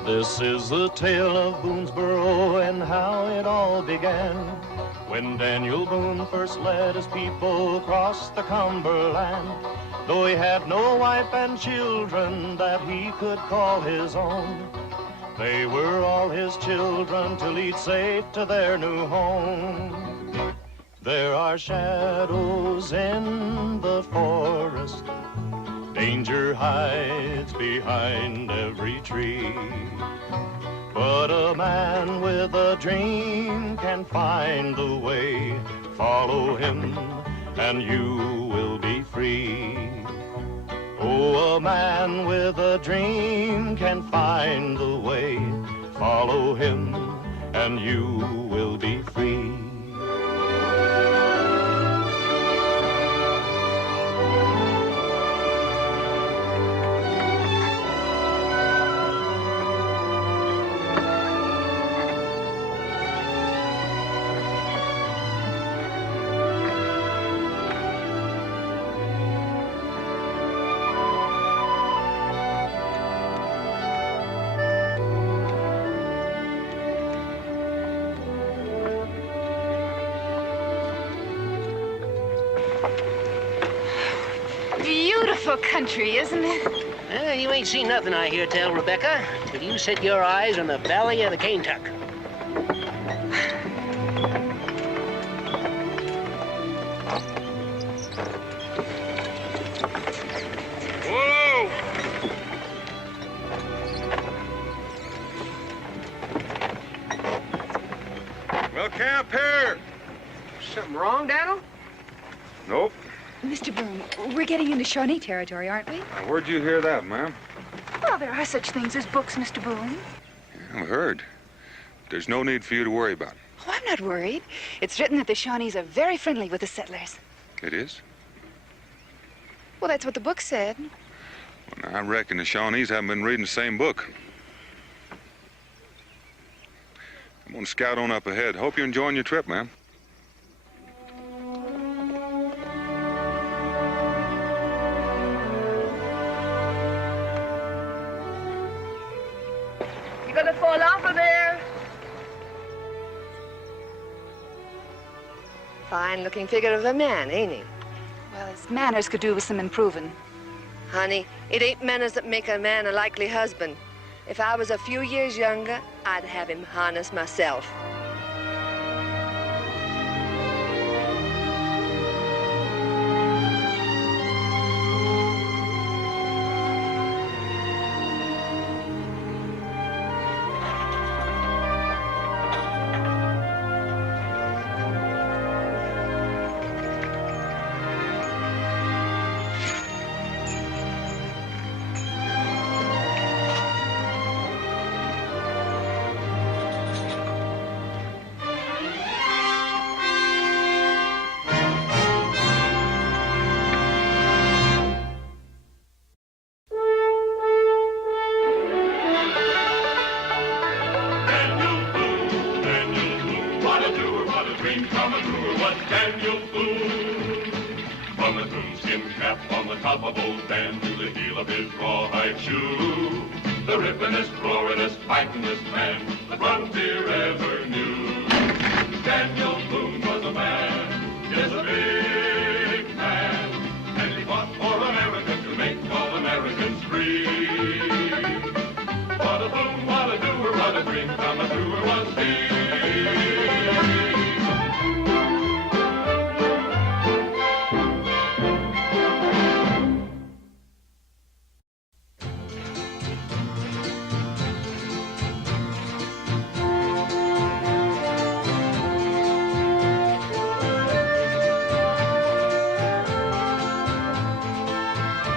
This is the tale of Boonesborough and how it all began. When Daniel Boone first led his people across the Cumberland, though he had no wife and children that he could call his own, they were all his children till he'd safe to their new home. There are shadows in the forest, danger hides behind every tree, but a man with a dream can find the way. Follow him and you will be free. Oh, a man with a dream can find the way. Follow him and you will be free. Beautiful country, isn't it? You ain't seen nothing, I hear tell, Rebecca, till you set your eyes on the valley of the Kaintuck. Whoa! Well, camp here. Something wrong, Daniel? Nope. Mr. Boone, we're getting into Shawnee territory, aren't we? Now, where'd you hear that, ma'am? Well, there are such things as books, Mr. Boone. I've heard. There's no need for you to worry about. Oh, I'm not worried. It's written that the Shawnees are very friendly with the settlers. It is? Well, that's what the book said. Well, I reckon the Shawnees haven't been reading the same book. I'm gonna scout on up ahead. Hope you're enjoying your trip, ma'am. You're gonna fall off of there. Fine-looking figure of a man, ain't he? Well, his manners could do with some improving. Honey, it ain't manners that make a man a likely husband. If I was a few years younger, I'd have him harness myself. Daniel Boone. From his coonskin cap on the top of old Dan to the heel of his rawhide shoe, the rippenest, roaringest, fightingest man the frontier ever knew. Daniel Boone was a man, yes, a big man, and he fought for America to make all Americans free. What a Boone, what a doer, what a dream come true was he.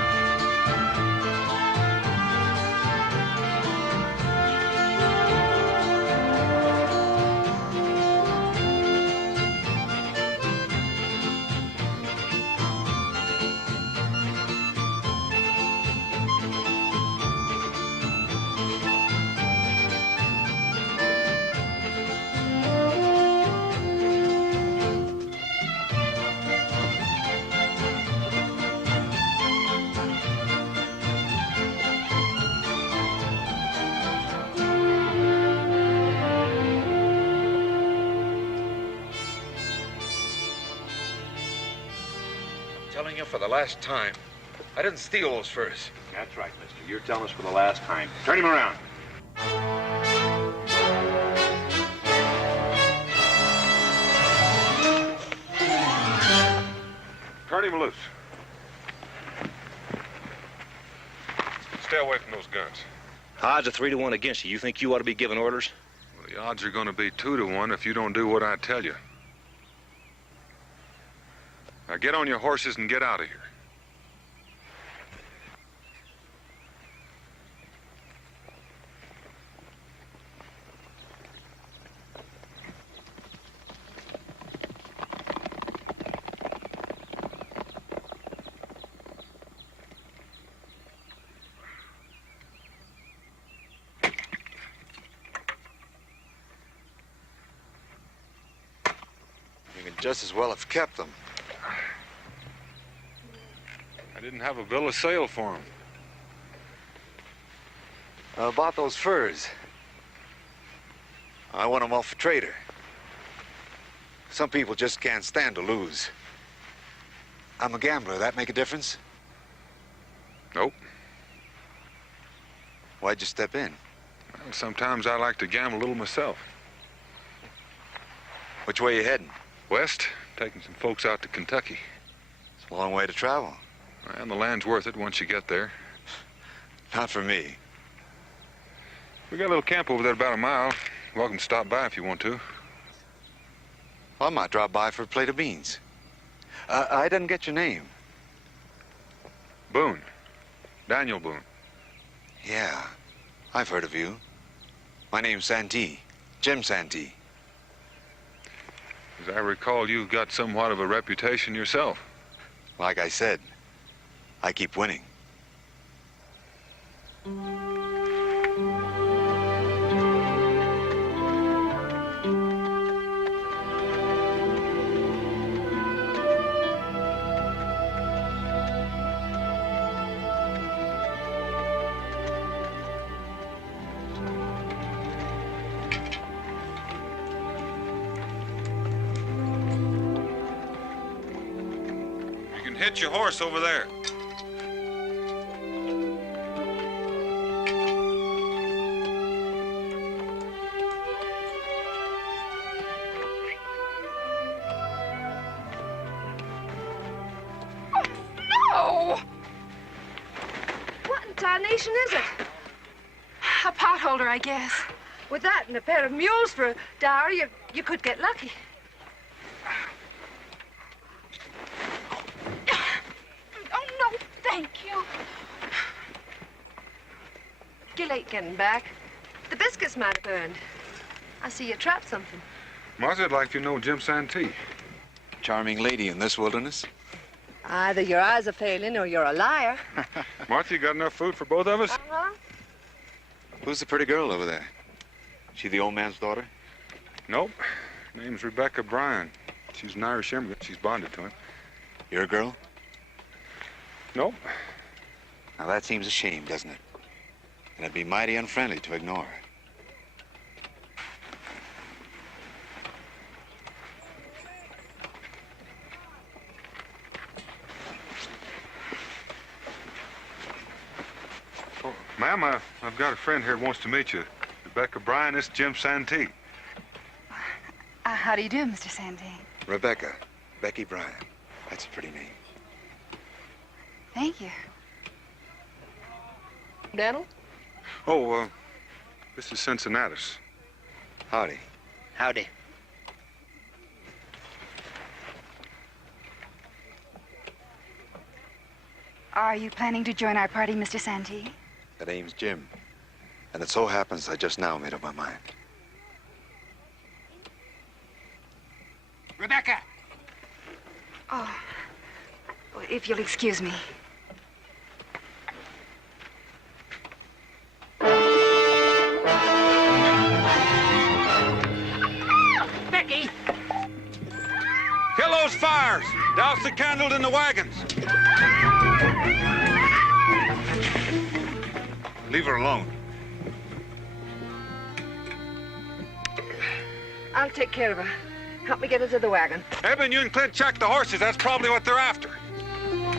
telling you for the last time. I didn't steal those furs. That's right, mister. You're telling us for the last time. Turn him around. Turn him loose. Stay away from those guns. Odds are 3-1 against you. You think you ought to be giving orders? Well, the odds are going to be 2-1 if you don't do what I tell you. Now get on your horses and get out of here. You can just as well have kept them. I didn't have a bill of sale for him. About those furs. I want them off a trader. Some people just can't stand to lose. I'm a gambler. That make a difference? Nope. Why'd you step in? Well, sometimes I like to gamble a little myself. Which way you heading? West, taking some folks out to Kentucky. It's a long way to travel. And the land's worth it once you get there. Not for me. We got a little camp over there about a mile. Welcome to stop by if you want to. Well, I might drop by for a plate of beans. I didn't get your name. Boone. Daniel Boone. Yeah, I've heard of you. My name's Santee. Jim Santee. As I recall, you've got somewhat of a reputation yourself. Like I said, I keep winning. Hit your horse over there. Oh, no! What in tarnation is it? A potholder, I guess. With that and a pair of mules for a dowry, you could get lucky. Oh, no, thank you. You're late getting back. The biscuits might have burned. I see you trapped something. Martha, I'd like to know Jim Santee. Charming lady in this wilderness. Either your eyes are failing or you're a liar. Martha, you got enough food for both of us? Uh-huh. Who's the pretty girl over there? She the old man's daughter? Nope. Name's Rebecca Bryan. She's an Irish immigrant. She's bonded to him. Your girl? Nope. Now that seems a shame, doesn't it? And it'd be mighty unfriendly to ignore her. Oh, ma'am, I've got a friend here who wants to meet you. Rebecca Bryan, this is Jim Santee. How do you do, Mr. Santee? Rebecca. Becky Bryan. That's a pretty name. Thank you. Daniel? Oh, this is Cincinnatus. Howdy. Howdy. Are you planning to join our party, Mr. Santee? That name's Jim. And it so happens I just now made up my mind. Rebecca! Oh, if you'll excuse me. Becky! Kill those fires! Douse the candles in the wagons! Leave her alone. I'll take care of her. Help me get her to the wagon. Eben, you and Clint check the horses. That's probably what they're after.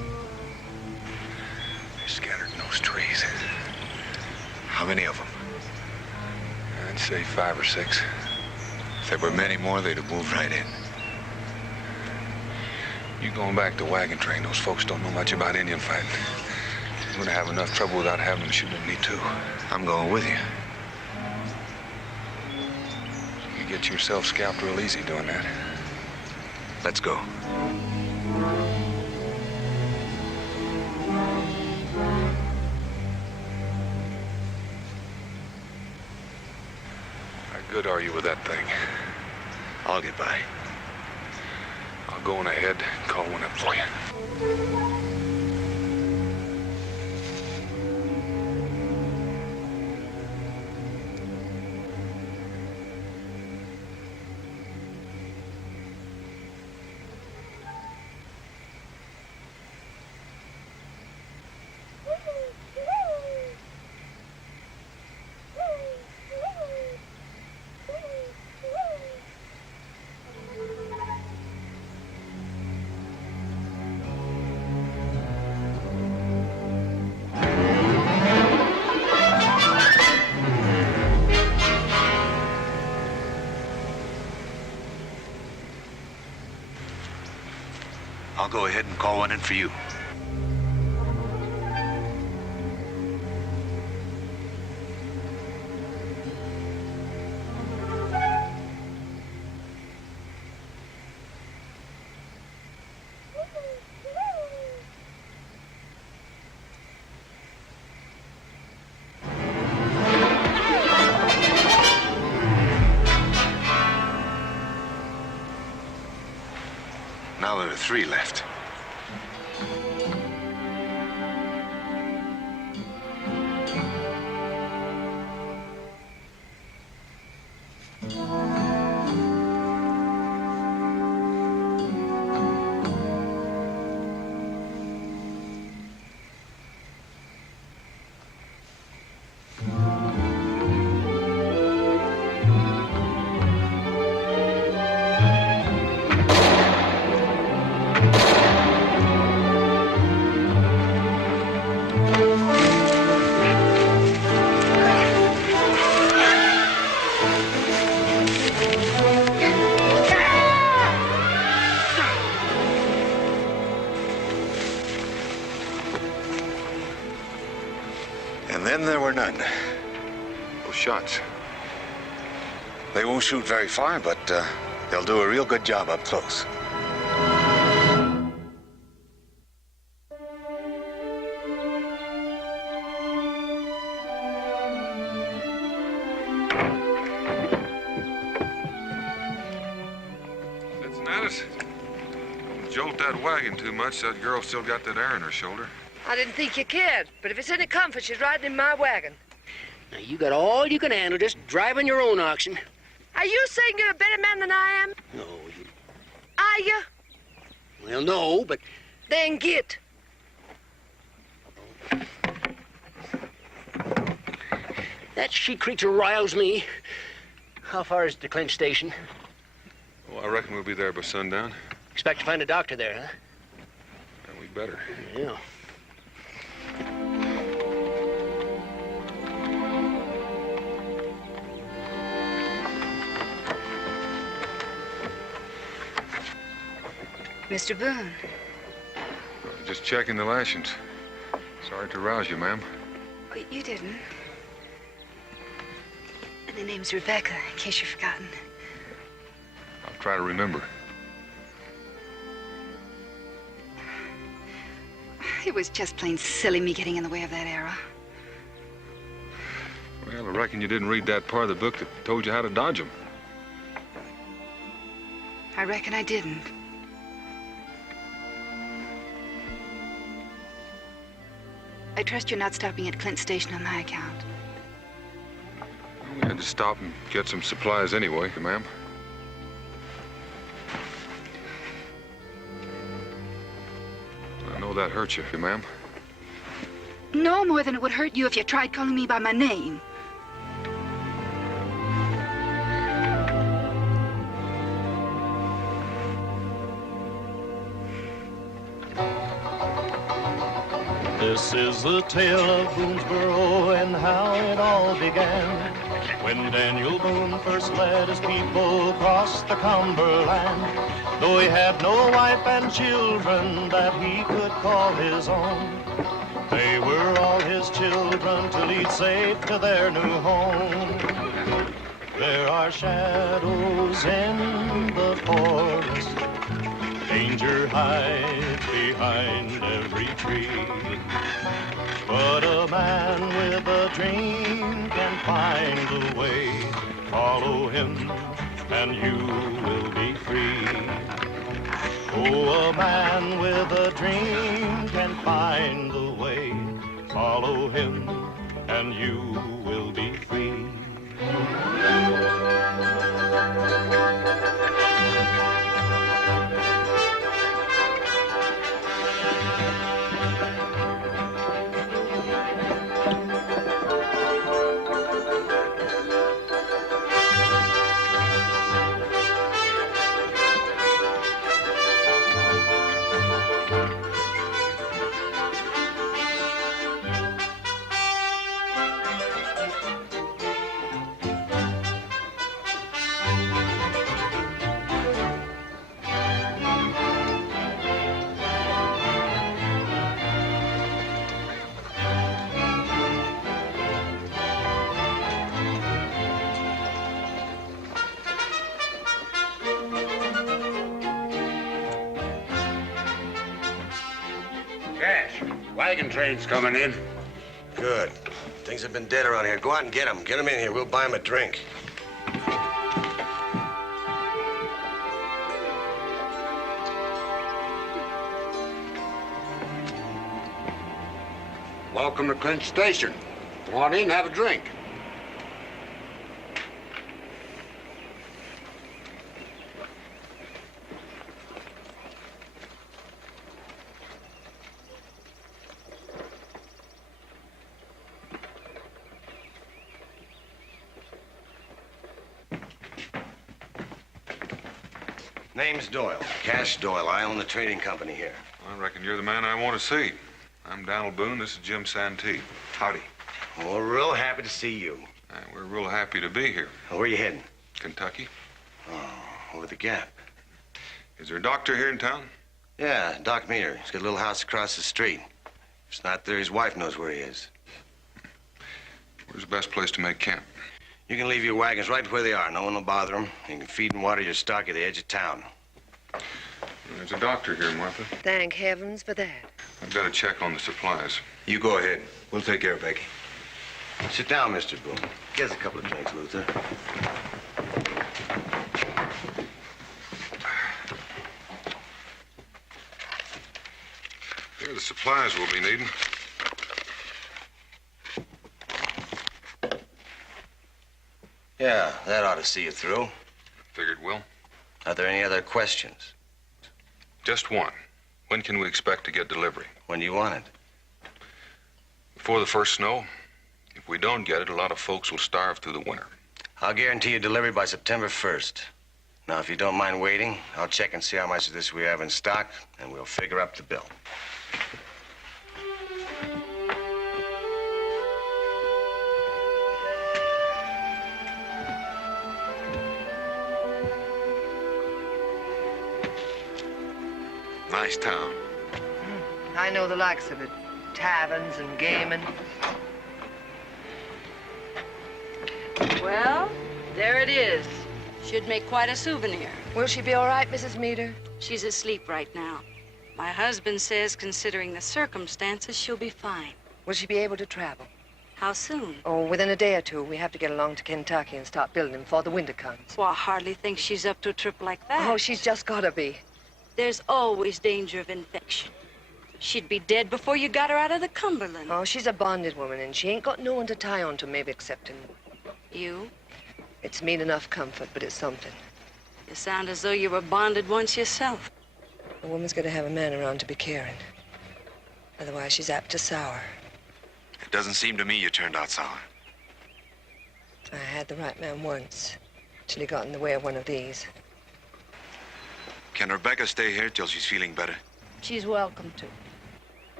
Shawnees. How many of them? I'd say 5 or 6. If there were many more, they'd have moved right in. You going back to wagon train, those folks don't know much about Indian fighting. You're gonna have enough trouble without having them shoot at me, too. I'm going with you. You get yourself scalped real easy doing that. Let's go. How good are you with that thing? I'll get by. I'll go on ahead and call one up for you. I'll go ahead and call one in for you. Now there are 3 left. And then there were none. Those shots. They won't shoot very far, but they'll do a real good job up close. Cincinnatus, don't jolt that wagon too much. That girl still got that air in her shoulder. I didn't think you cared, but if it's any comfort, she's riding in my wagon. Now, you got all you can handle just driving your own oxen. Are you saying you're a better man than I am? No, Are you? well, no, but Then get. that she creature riles me. How far is it to Clinch Station? Well, I reckon we'll be there by sundown. Expect to find a doctor there, huh? And we better. Yeah. Mr. Boone. Just checking the lashings. Sorry to rouse you, ma'am. Oh, you didn't. The name's Rebecca, in case you've forgotten. I'll try to remember. It was just plain silly me getting in the way of that arrow. Well, I reckon you didn't read that part of the book that told you how to dodge them. I reckon I didn't. I trust you're not stopping at Clint Station on my account. We had to stop and get some supplies anyway, ma'am. I know that hurt you, ma'am. No more than it would hurt you if you tried calling me by my name. This This is the tale of Boonesborough and how it all began. When Daniel Boone first led his people across the Cumberland, though he had no wife and children that he could call his own, they were all his children to lead safe to their new home. There are shadows in the forest, danger hides behind every tree. But a man with a dream can find a way. Follow him and you will be free. Oh, a man with a dream can find a way. Follow him and you will be free. Wagon train's coming in. Good. Things have been dead around here. Go out and get them. Get them in here. We'll buy them a drink. Welcome to Clinch Station. Come on in and have a drink. Name's Doyle. Cash Doyle. I own the trading company here. I reckon you're the man I want to see. I'm Daniel Boone. This is Jim Santee. Howdy. Well, we're real happy to see you. We're real happy to be here. Where are you heading? Kentucky. Oh, over the Gap. Is there a doctor here in town? Yeah, Doc Meter. He's got a little house across the street. If it's not there, his wife knows where he is. Where's the best place to make camp? You can leave your wagons right where they are. No one will bother them. You can feed and water your stock at the edge of town. There's a doctor here, Martha. Thank heavens for that. I've got to check on the supplies. You go ahead. We'll take care of Becky. Sit down, Mr. Boone. Get us a couple of drinks, Luther. Here are the supplies we'll be needing. Yeah, that ought to see you through. Figured will. Are there any other questions? Just one. When can we expect to get delivery? When do you want it? Before the first snow. If we don't get it, a lot of folks will starve through the winter. I'll guarantee you delivery by September 1st. Now, if you don't mind waiting, I'll check and see how much of this we have in stock, and we'll figure up the bill. Nice town. I know the likes of it. Taverns and gaming. Well, there it is. Should make quite a souvenir. Will she be all right, Mrs. Meter? She's asleep right now. My husband says, considering the circumstances, she'll be fine. Will she be able to travel? How soon? Oh, within a day or two. We have to get along to Kentucky and start building before the winter comes. Well, I hardly think she's up to a trip like that. Oh, she's just gotta be. There's always danger of infection. She'd be dead before you got her out of the Cumberland. Oh, she's a bonded woman, and she ain't got no one to tie on to, maybe excepting You? It's mean enough comfort, but it's something. You sound as though you were bonded once yourself. A woman's got to have a man around to be caring. Otherwise, she's apt to sour. It doesn't seem to me you turned out sour. I had the right man once, till he got in the way of one of these. Can Rebecca stay here till she's feeling better? She's welcome to.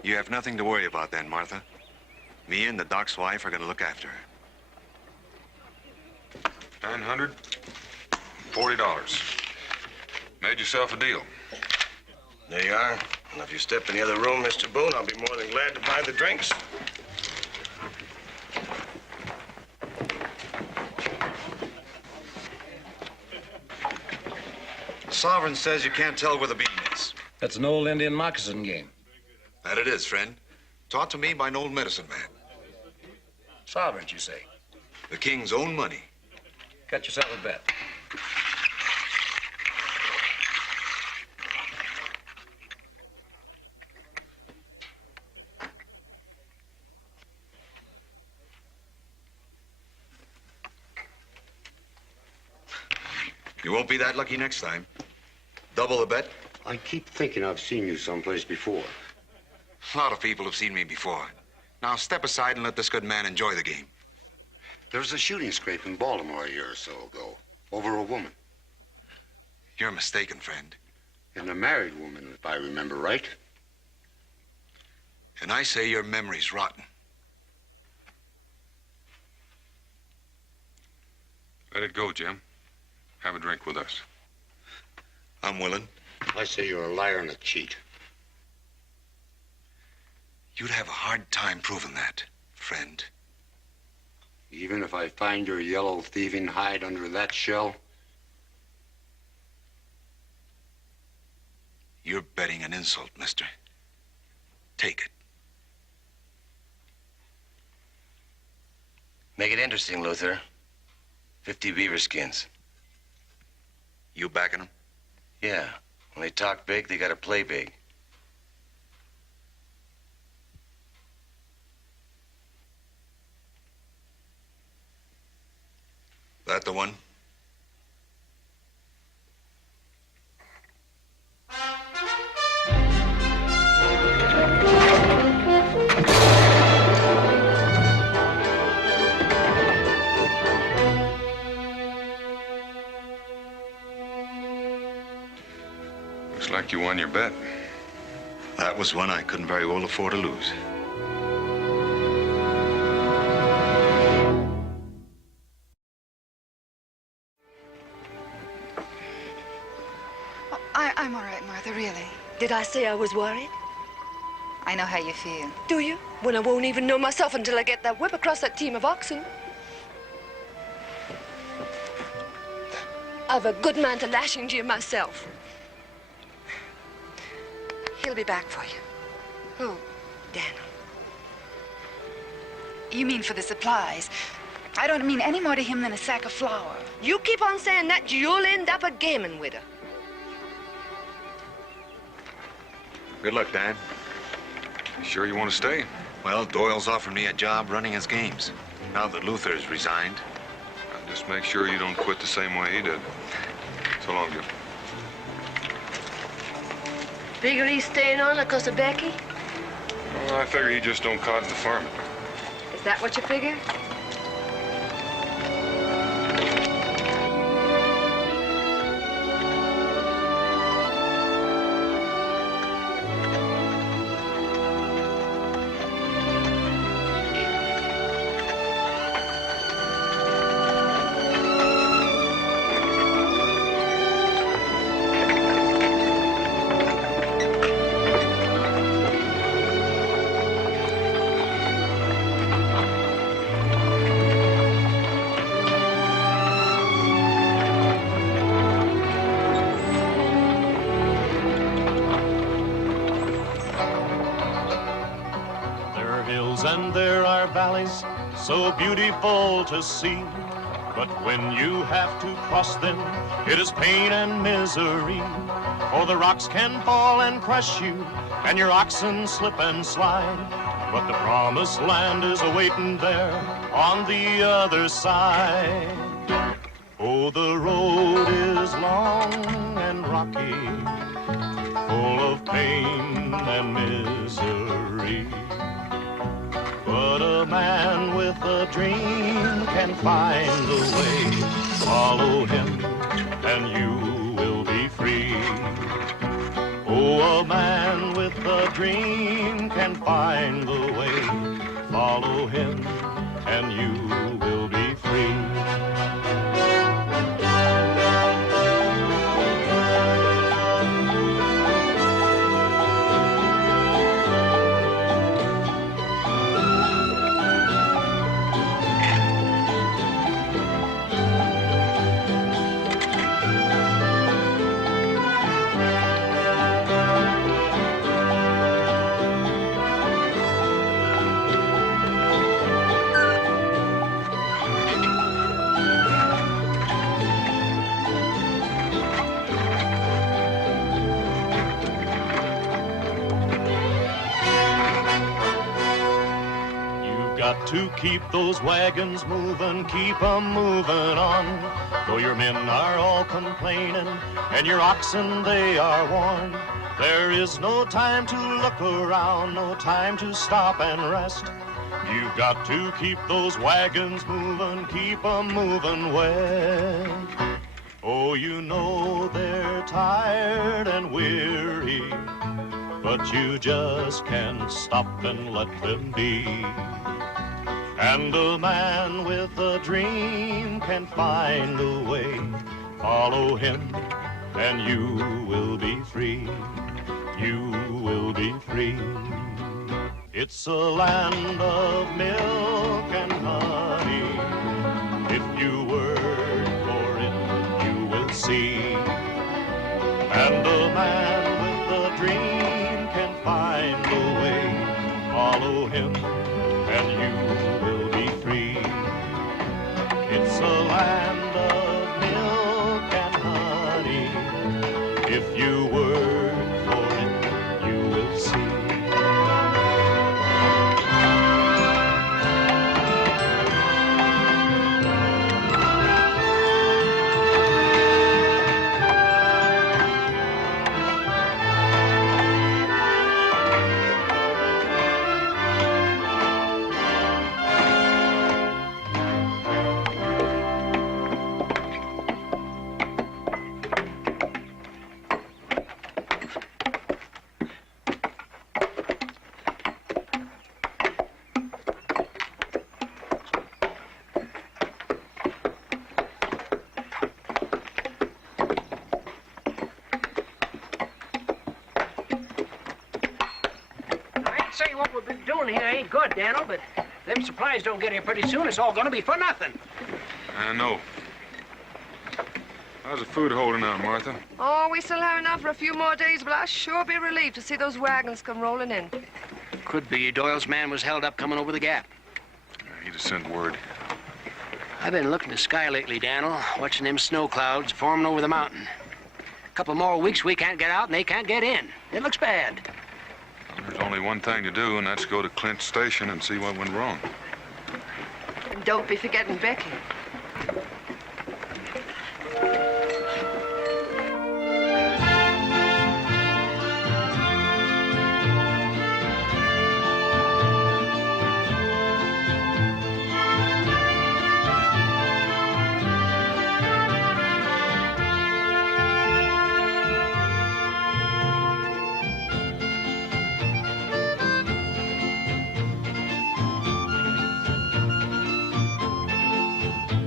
You have nothing to worry about then, Martha. Me and the doc's wife are going to look after her. $900, $40. Made yourself a deal. There you are. And if you step in the other room, Mr. Boone, I'll be more than glad to buy the drinks. Sovereign says you can't tell where the bean is. That's an old Indian moccasin game. That it is, friend. Taught to me by an old medicine man. Sovereigns, you say? The king's own money. Cut yourself a bet. You won't be that lucky next time. Double the bet. I keep thinking I've seen you someplace before. A lot of people have seen me before. Now step aside and let this good man enjoy the game. There was a shooting scrape in Baltimore a year or so ago over a woman. You're mistaken, friend. And a married woman, if I remember right. And I say your memory's rotten. Let it go, Jim. Have a drink with us. I'm willing. I say you're a liar and a cheat. You'd have a hard time proving that, friend. Even if I find your yellow thieving hide under that shell? You're betting an insult, mister. Take it. Make it interesting, Luther. 50 beaver skins. You backing them? Yeah. When they talk big, they gotta play big. That the one? Looks like you won your bet. That was one I couldn't very well afford to lose. I'm all right, Martha, really. Did I say I was worried? I know how you feel. Do you? When I won't even know myself until I get that whip across that team of oxen. I've a good mind to lash into you myself. He'll be back for you. Who? Daniel. You mean for the supplies? I don't mean any more to him than a sack of flour. You keep on saying that, you'll end up a gaming with her. Good luck, Dan. You sure you want to stay? Well, Doyle's offered me a job running his games. Now that Luther's resigned. Now, just make sure you don't quit the same way he did. So long, Jim. Figure he's staying on because of Becky? Well, I figure he just don't cotton the farming. Is that what you figure? And there are valleys so beautiful to see, but when you have to cross them, it is pain and misery. For the rocks can fall and crush you, and your oxen slip and slide, but the promised land is awaiting there on the other side. Oh, the road is long and rocky, full of pain and misery. But a man with a dream can find a way. Follow him and you will be free. Oh, a man with a dream can find the way, follow him and you will be free. Got to keep those wagons moving, keep 'em moving on. Though your men are all complaining and your oxen they are worn, there is no time to look around, no time to stop and rest. You've got to keep those wagons moving, keep 'em moving west. Oh, you know they're tired and weary, but you just can't stop and let them be. And a man with a dream can find a way, follow him and you will be free, you will be free. It's a land of milk and honey, if you work for it you will see. And a man with a dream can find a way, follow him and you will be free. It's a land of milk and honey, if you work for it you will see. Say what we've been doing here ain't good, Daniel, but them supplies don't get here pretty soon. It's all gonna be for nothing. I know. How's the food holding out, Martha? Oh, we still have enough for a few more days, but I'll sure be relieved to see those wagons come rolling in. Could be Doyle's man was held up coming over the gap. He just sent word. I've been looking at the sky lately, Daniel, watching them snow clouds forming over the mountain. A couple more weeks we can't get out and they can't get in. It looks bad. There's only one thing to do, and that's go to Clint's station and see what went wrong. And don't be forgetting Becky.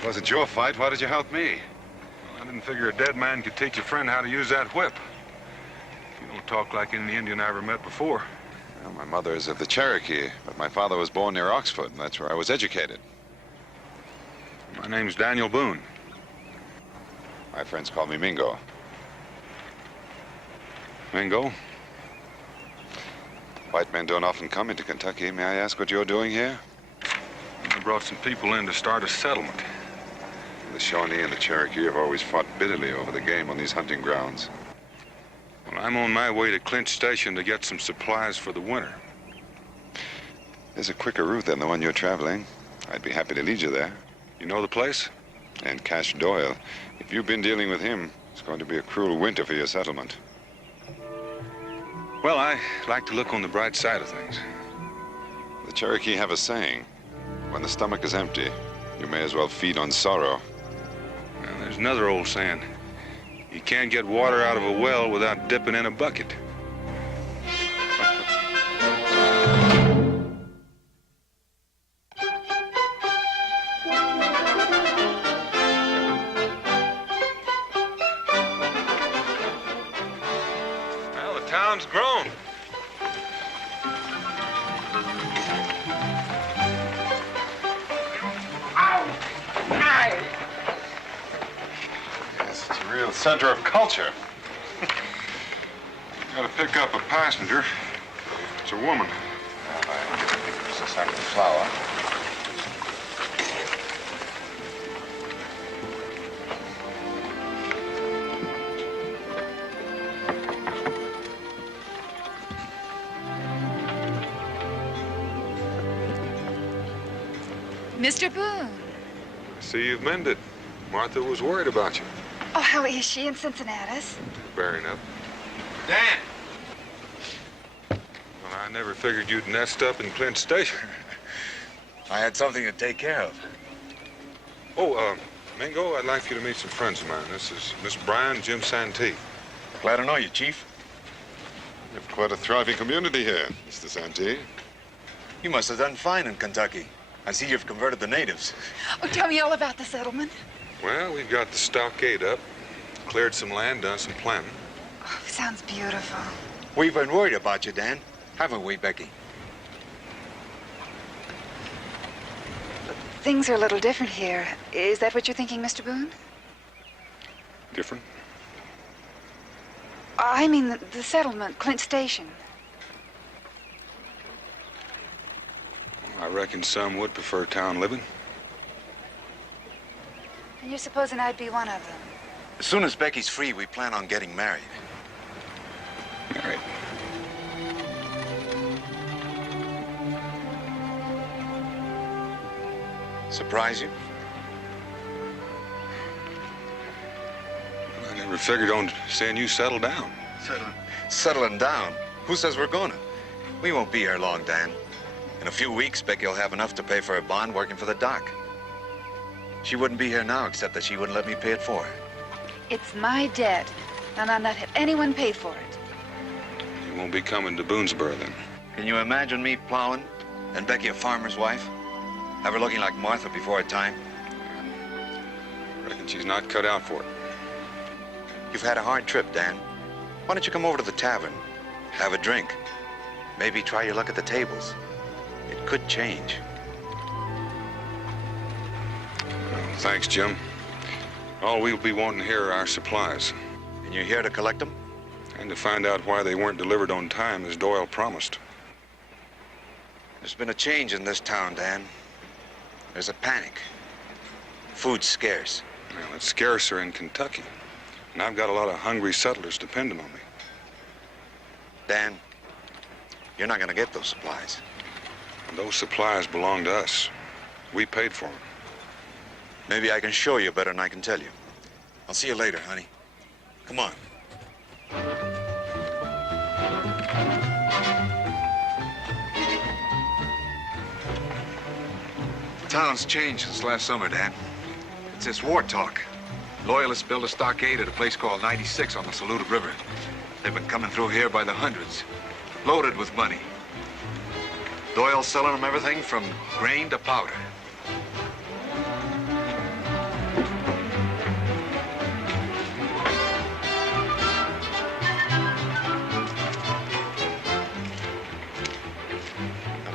It wasn't your fight. Why did you help me? I didn't figure a dead man could teach a friend how to use that whip. You don't talk like any Indian I ever met before. Well, my mother is of the Cherokee, but my father was born near Oxford, and that's where I was educated. My name's Daniel Boone. My friends call me Mingo. Mingo? White men don't often come into Kentucky. May I ask what you're doing here? I brought some people in to start a settlement. The Shawnee and the Cherokee have always fought bitterly over the game on these hunting grounds. Well, I'm on my way to Clint Station to get some supplies for the winter. There's a quicker route than the one you're traveling. I'd be happy to lead you there. You know the place? And Cash Doyle. If you've been dealing with him, it's going to be a cruel winter for your settlement. Well, I like to look on the bright side of things. The Cherokee have a saying. When the stomach is empty, you may as well feed on sorrow. Well, there's another old saying. You can't get water out of a well without dipping in a bucket. Well, the town's grown. Yes, it's a real center of culture. Got to pick up a passenger. It's a woman. Well, I think it was a sack of flour. Mr. Boone. I see you've mended. Martha was worried about you. Oh, how is she in Cincinnati? Bearing up. Dan! Well, I never figured you'd nest up in Clint Station. I had something to take care of. Oh, Mingo, I'd like you to meet some friends of mine. This is Miss Bryan, Jim Santee. Glad to know you, Chief. You have quite a thriving community here, Mr. Santee. You must have done fine in Kentucky. I see you've converted the natives. Oh, tell me all about the settlement. Well, we've got the stockade up, cleared some land, done some planting. Oh, sounds beautiful. We've been worried about you, Dan. Haven't we, Becky? Things are a little different here. Is that what you're thinking, Mr. Boone? Different? I mean the settlement, Clint Station. I reckon some would prefer town living. And you're supposing I'd be one of them? As soon as Becky's free, we plan on getting married. Married? Surprise you? I never figured on seeing you settle down. Settling down? Who says we're gonna? We won't be here long, Dan. In a few weeks, Becky will have enough to pay for her bond working for the dock. She wouldn't be here now, except that she wouldn't let me pay it for her. It's my debt, and I'll not have anyone pay for it. You won't be coming to Boonesborough then. Can you imagine me plowing and Becky a farmer's wife? Have her looking like Martha before her time? Reckon she's not cut out for it. You've had a hard trip, Dan. Why don't you come over to the tavern, have a drink, maybe try your luck at the tables? It could change. Well, thanks, Jim. All we'll be wanting here are our supplies. And you're here to collect them? And to find out why they weren't delivered on time as Doyle promised. There's been a change in this town, Dan. There's a panic. Food's scarce. Well, it's scarcer in Kentucky. And I've got a lot of hungry settlers depending on me. Dan, you're not gonna get those supplies. And those supplies belong to us. We paid for them. Maybe I can show you better than I can tell you. I'll see you later, honey. Come on. The town's changed since last summer, Dan. It's this war talk. Loyalists built a stockade at a place called 96 on the Saluda River. They've been coming through here by the hundreds, loaded with money. Doyle's selling them everything from grain to powder.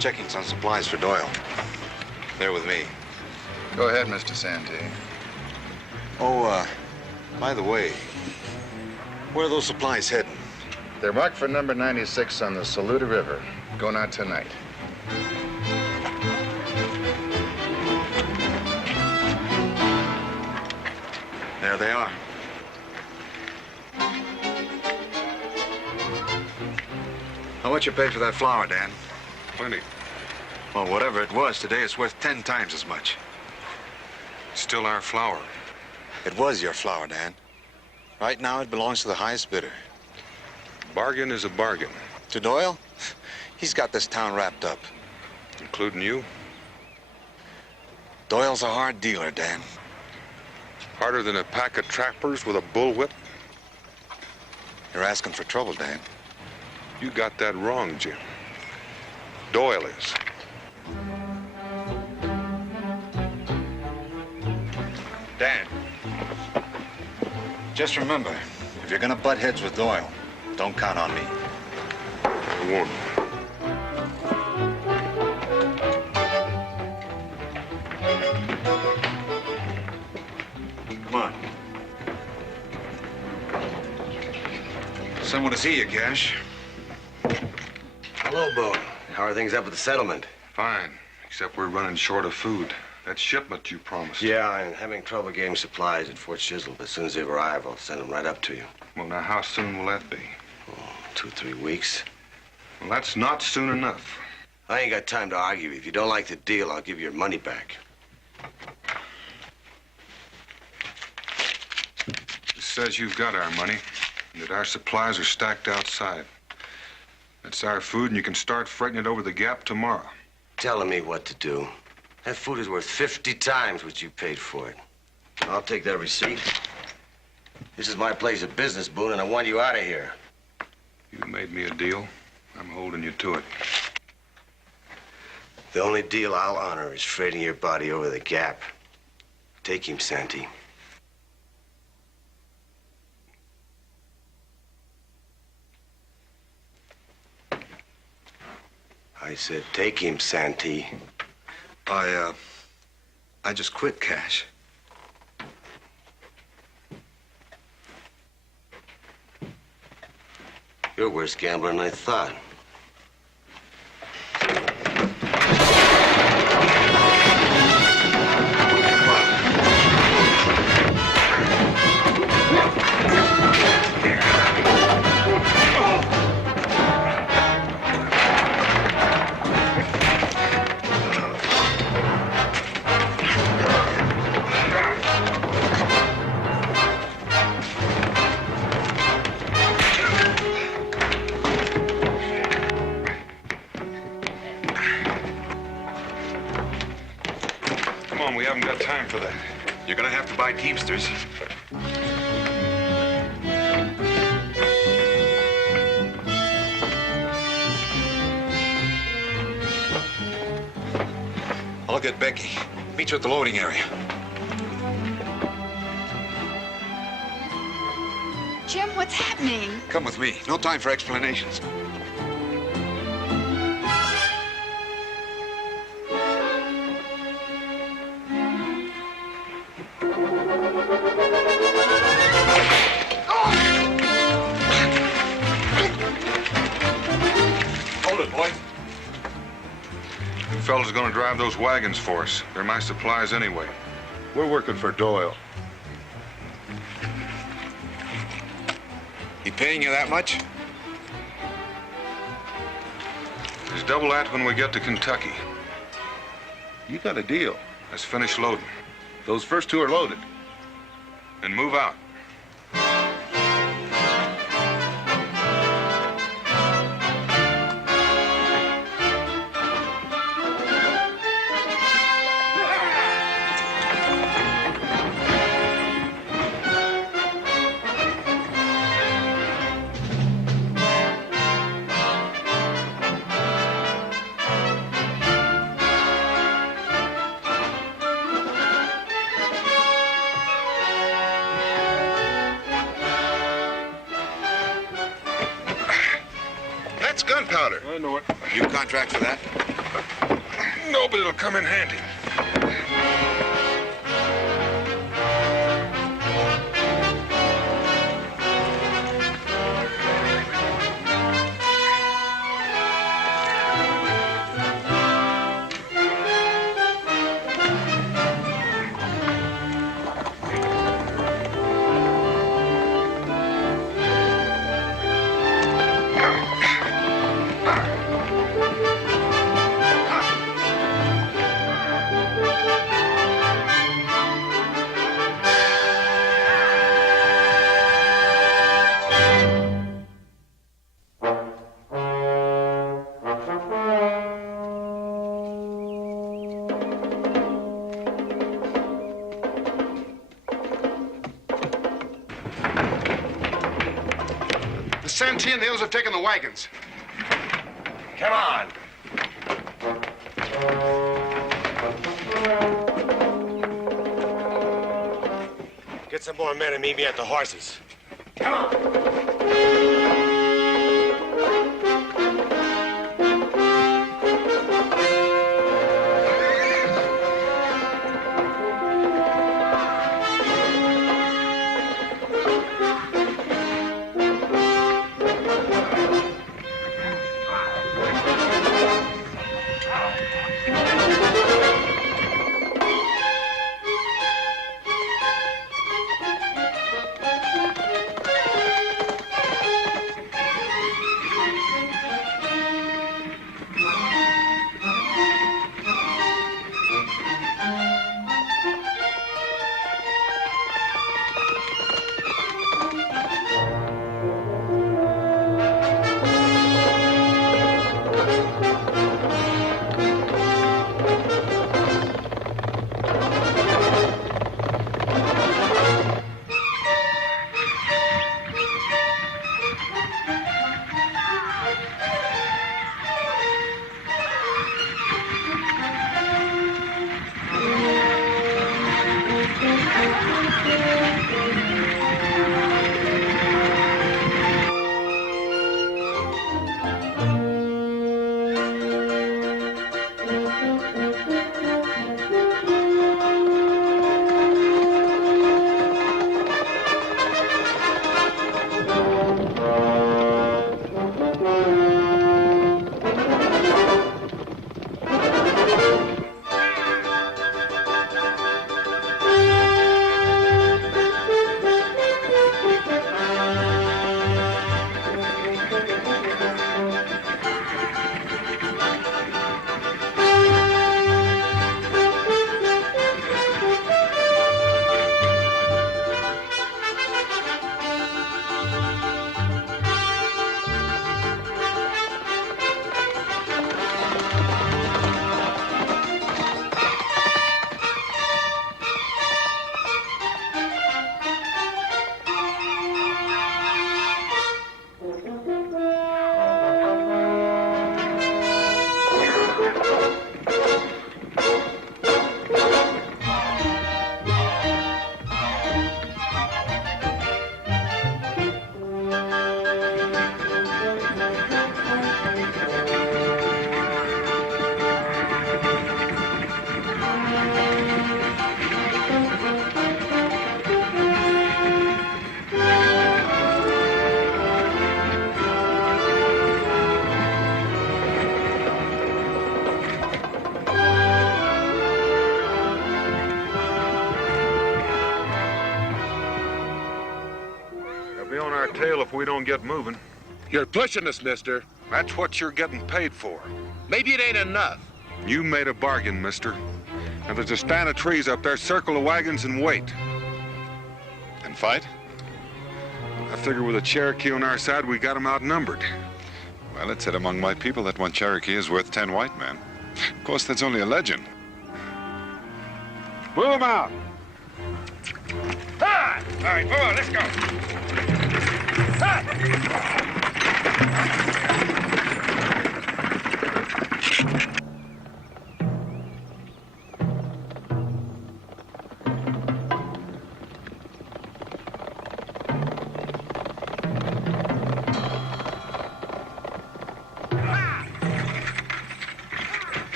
checking some supplies for Doyle. They're with me. Go ahead, Mr. Santee. Oh, by the way, where are those supplies heading? They're marked for number 96 on the Saluda River. Going out tonight. There they are. How much you paid for that flour, Dan? Plenty. Well, whatever it was, today it's worth 10 times as much. It's still our flour. It was your flour, Dan. Right now, it belongs to the highest bidder. Bargain is a bargain. To Doyle? He's got this town wrapped up. Including you? Doyle's a hard dealer, Dan. Harder than a pack of trappers with a bullwhip? You're asking for trouble, Dan. You got that wrong, Jim. Doyle is. Dan, just remember, if you're gonna butt heads with Doyle, don't count on me. I won't. Come on. Someone to see you, Cash. Hello, Boone. How are things up at the settlement? Fine, except we're running short of food. That shipment you promised. Yeah, I'm having trouble getting supplies at Fort Chisholm. As soon as they arrive, I'll send them right up to you. Well, now, how soon will that be? Oh, 2-3 weeks. Well, that's not soon enough. I ain't got time to argue. If you don't like the deal, I'll give you your money back. This says you've got our money, and that our supplies are stacked outside. That's our food, and you can start freighting it over the gap tomorrow. Telling me what to do. That food is worth 50 times what you paid for it. I'll take that receipt. This is my place of business, Boone, and I want you out of here. You made me a deal. I'm holding you to it. The only deal I'll honor is freighting your body over the gap. Take him, Santee. I said, take him, Santee. I just quit, Cash. You're a worse gambler than I thought. We haven't got time for that. You're gonna have to buy Teamsters. I'll get Becky. Meet you at the loading area. Jim, what's happening? Come with me. No time for explanations. Fellas are gonna drive those wagons for us. They're my supplies anyway. We're working for Doyle. He paying you that much? There's double that when we get to Kentucky. You got a deal. Let's finish loading. Those first two are loaded. And move out. That's gunpowder. I know it. You contract for that? No, but it'll come in handy. Santee and the others have taken the wagons. Come on. Get some more men and meet me at the horses. Come on. Tail if we don't get moving. You're pushing us, mister. That's what you're getting paid for. Maybe it ain't enough. You made a bargain, mister. Now there's a stand of trees up there. Circle the wagons and wait. And fight? I figure with a Cherokee on our side, we got them outnumbered. Well, it said among my people that one Cherokee is worth 10 white men. Of course, that's only a legend. Move them out. Ah! All right, move on, let's go. Ah!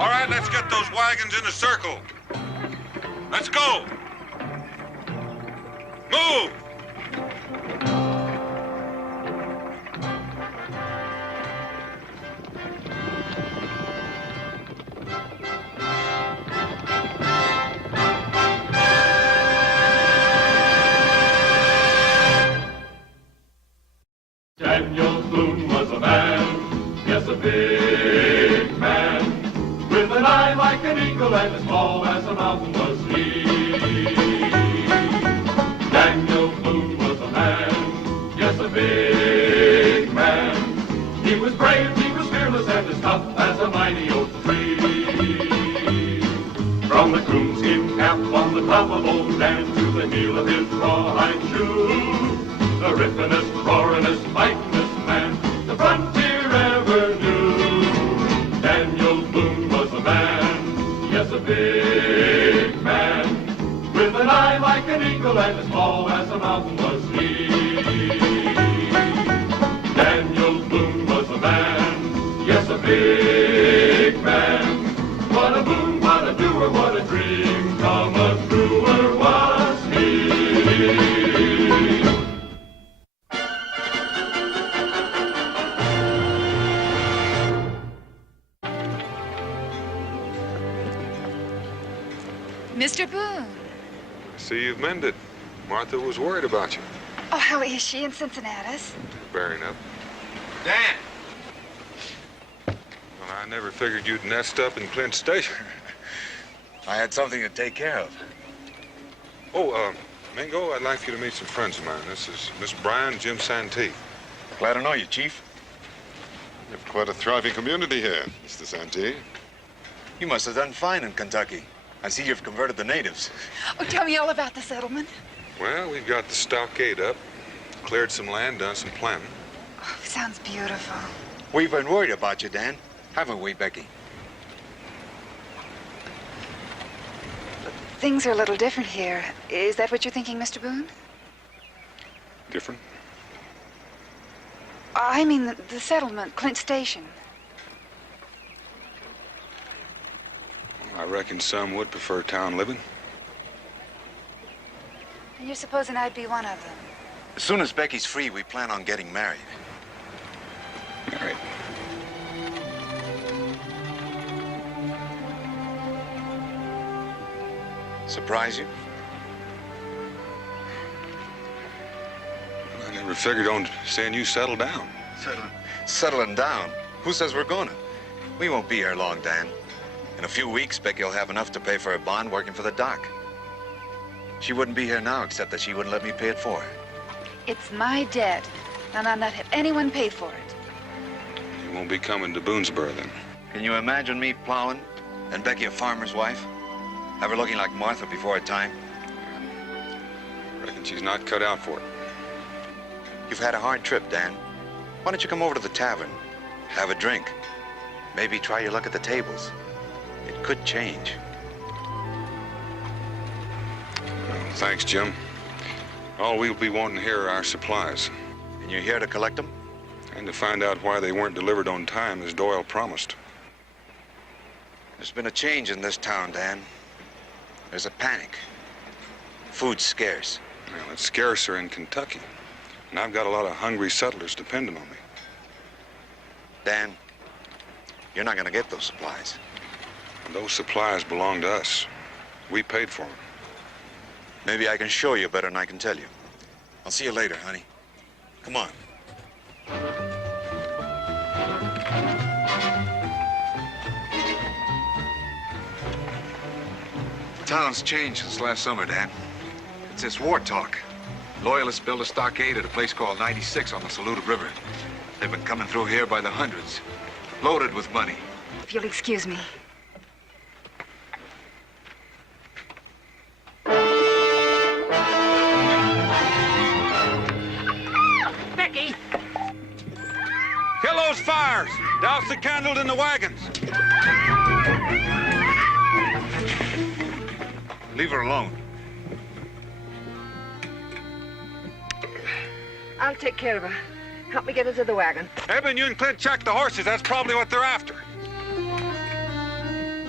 All right, let's get those wagons in a circle. Let's go. Move! Daniel Boone was a man, yes, a big man, with an eye like an eagle and as tall as a mountain was he. Daniel Boone was a man, yes, a big man. He was brave, he was fearless, and as tough as a mighty oak tree. From the coonskin cap on the top of old Dan to the heel of his rawhide shoe, the rippenest, roaringest, fightingest man the frontier ever knew. Daniel Boone was a man, yes, a big man, with an eye like an eagle and as tall as a mountain was he. Daniel Boone was a man, yes, a big man. What a boon, what a doer, what a dream come a truer was he. Mr. Boone. See, you've mended. Martha was worried about you. Oh, how is she in Cincinnati? Bearing up. Dan! Well, I never figured you'd nest up in Clint Station. I had something to take care of. Oh, Mingo, I'd like you to meet some friends of mine. This is Miss Bryan, Jim Santee. Glad to know you, Chief. You have quite a thriving community here, Mr. Santee. You must have done fine in Kentucky. I see you've converted the natives. Oh, tell me all about the settlement. Well, we've got the stockade up, cleared some land, done some planting. Oh, sounds beautiful. We've been worried about you, Dan. Haven't we, Becky? Things are a little different here. Is that what you're thinking, Mr. Boone? Different? I mean the settlement, Clint Station. I reckon some would prefer town living. And you're supposing I'd be one of them? As soon as Becky's free, we plan on getting married. Married? Surprise you? I never figured on seeing you settle down. Settling down? Who says we're gonna? We won't be here long, Dan. In a few weeks, Becky will have enough to pay for a bond working for the dock. She wouldn't be here now except that she wouldn't let me pay it for her. It's my debt, and I'll not have anyone pay for it. You won't be coming to Boonesborough then. Can you imagine me plowing and Becky a farmer's wife? Have her looking like Martha before her time? Reckon she's not cut out for it. You've had a hard trip, Dan. Why don't you come over to the tavern, have a drink, maybe try your luck at the tables? It could change. Well, thanks, Jim. All we'll be wanting here are our supplies. And you're here to collect them? And to find out why they weren't delivered on time as Doyle promised. There's been a change in this town, Dan. There's a panic. Food's scarce. Well, it's scarcer in Kentucky. And I've got a lot of hungry settlers depending on me. Dan, you're not gonna get those supplies. Those supplies belong to us. We paid for them. Maybe I can show you better than I can tell you. I'll see you later, honey. Come on. The town's changed since last summer, Dan. It's this war talk. Loyalists built a stockade at a place called 96 on the Saluda River. They've been coming through here by the hundreds, loaded with money. If you'll excuse me. Becky! Kill those fires! Douse the candles in the wagons! Leave her alone. I'll take care of her. Help me get her to the wagon. Eben, you and Clint check the horses. That's probably what they're after.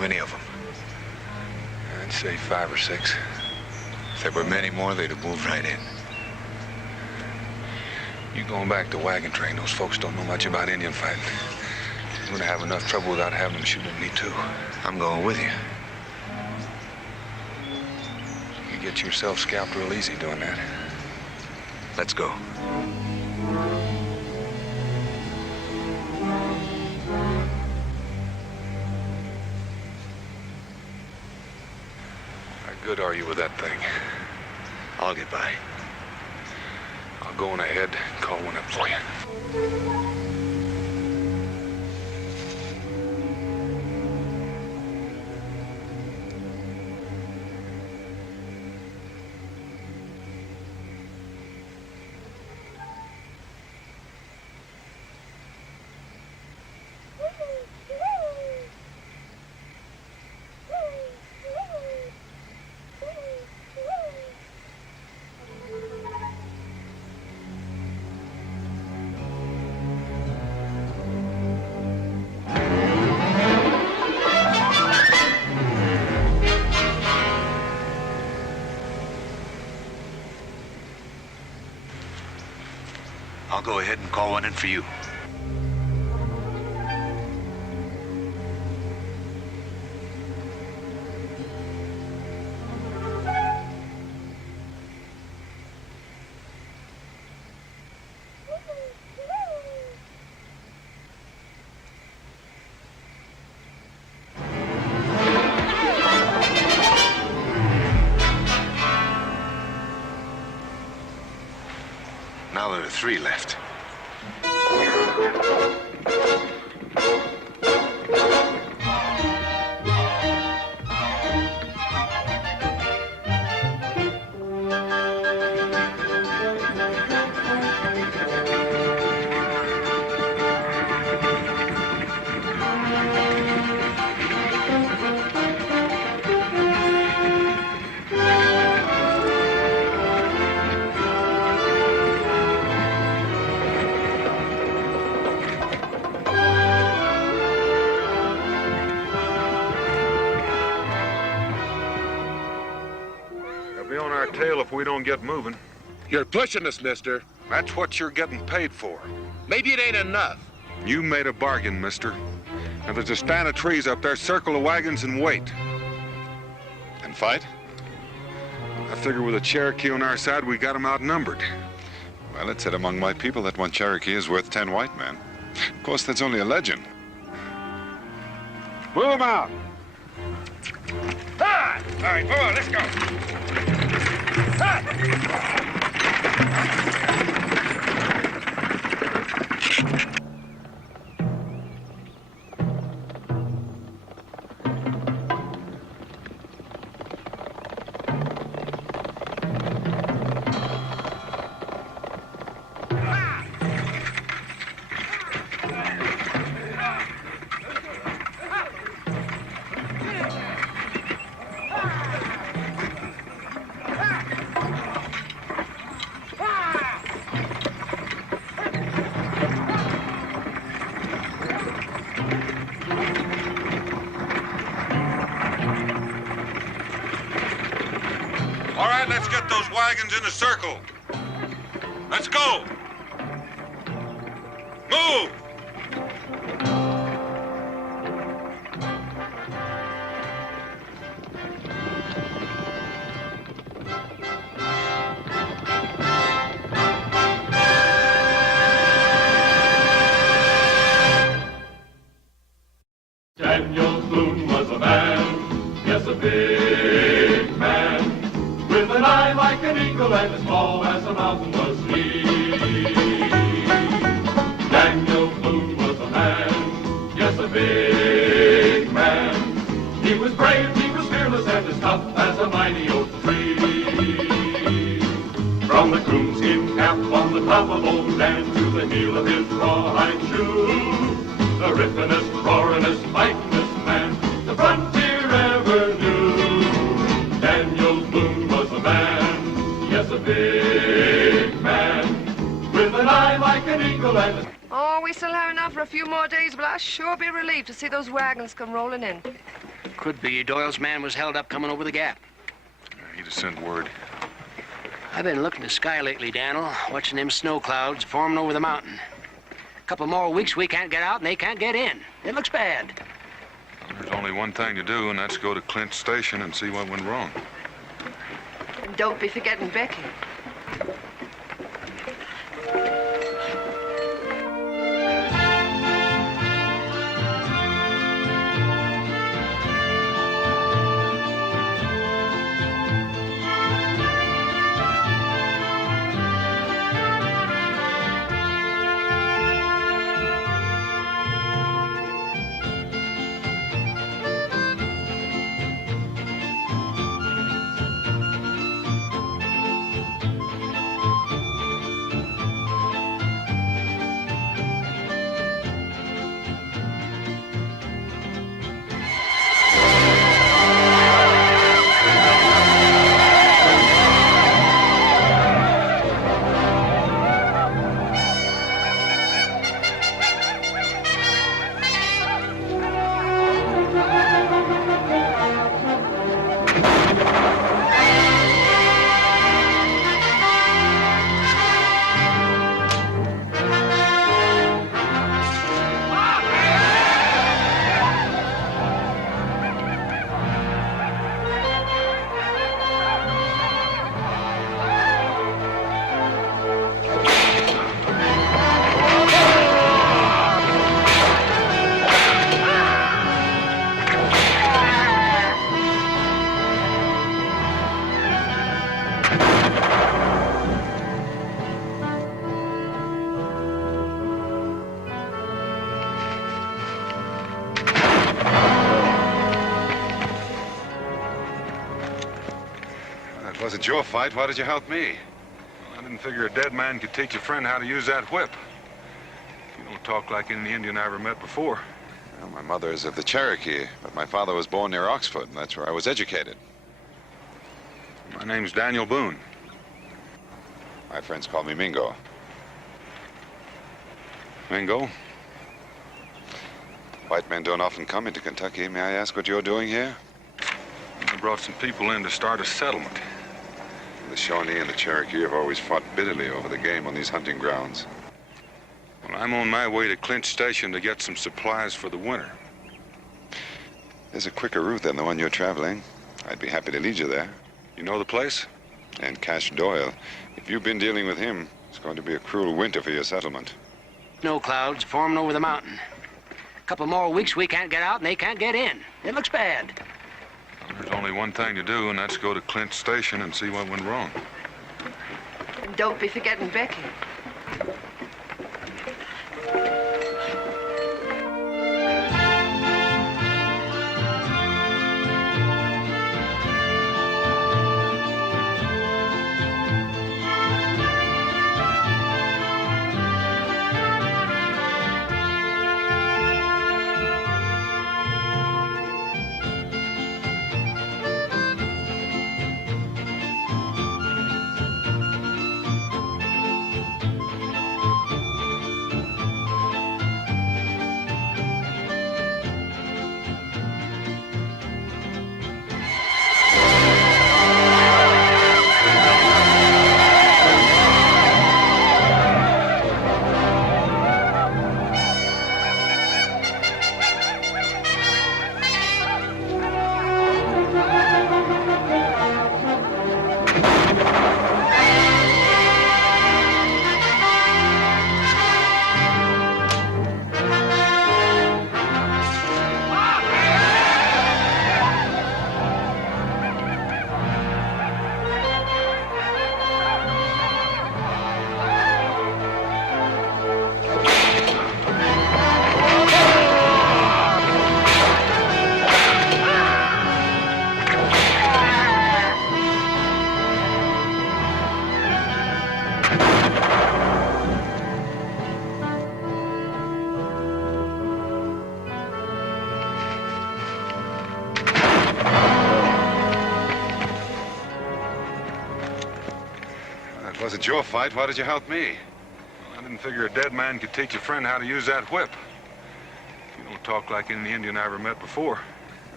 many of them? I'd say 5 or 6. If there were many more, they'd have moved right in. You going back to wagon train, those folks don't know much about Indian fighting. You're gonna have enough trouble without having them shoot at me, too. I'm going with you. You get yourself scalped real easy doing that. Let's go. How good are you with that thing? I'll get by. I'll go on ahead and call one up for you. I'll go ahead and call one in for you. Now there are 3 left. Tail if we don't get moving. You're pushing us, mister. That's what you're getting paid for. Maybe it ain't enough. You made a bargain, mister. Now there's a stand of trees up there. Circle the wagons and wait. And fight? I figure with a Cherokee on our side, we got them outnumbered. Well, it's said among my people that 1 Cherokee is worth 10 white men. Of course, that's only a legend. Move them out. Ah! All right, move on, let's go. All right, let's get those wagons in a circle. Let's go. Move! Daniel Boone was a man, yes, a big man, with an eye like an eagle and as tall as a mountain was he. Daniel Boone was a man, yes, a big man. He was brave, he was fearless, and as tough as a mighty oak tree. From the coonskin cap on the top of old Dan to the heel of his rawhide shoe, the rippenest, roaringest, fightingest man the frontier ever knew. Daniel Boone was a man, yes, a big man, with an eye like an eagle and a... Oh, we still have enough for a few more days, but I'll sure be relieved to see those wagons come rolling in. Could be Doyle's man was held up coming over the gap. He'd have sent word. I've been looking at the sky lately, Daniel, watching them snow clouds forming over the mountain. A couple more weeks we can't get out and they can't get in. It looks bad. Well, there's only one thing to do, and that's go to Clint's station and see what went wrong. And don't be forgetting Becky. It wasn't your fight. Why did you help me? Well, I didn't figure a dead man could teach a friend how to use that whip. You don't talk like any Indian I ever met before. Well, my mother is of the Cherokee, but my father was born near Oxford, and that's where I was educated. My name's Daniel Boone. My friends call me Mingo. Mingo? White men don't often come into Kentucky. May I ask what you're doing here? I brought some people in to start a settlement. The Shawnee and the Cherokee have always fought bitterly over the game on these hunting grounds. Well, I'm on my way to Clint's station to get some supplies for the winter. There's a quicker route than the one you're traveling. I'd be happy to lead you there. You know the place? And Cash Doyle. If you've been dealing with him, it's going to be a cruel winter for your settlement. Snow clouds forming over the mountain. A couple more weeks we can't get out and they can't get in. It looks bad. Well, there's only one thing to do, and that's go to Clint's station and see what went wrong. And don't be forgetting Becky. It wasn't your fight. Why did you help me? Well, I didn't figure a dead man could teach a friend how to use that whip. You don't talk like any Indian I ever met before.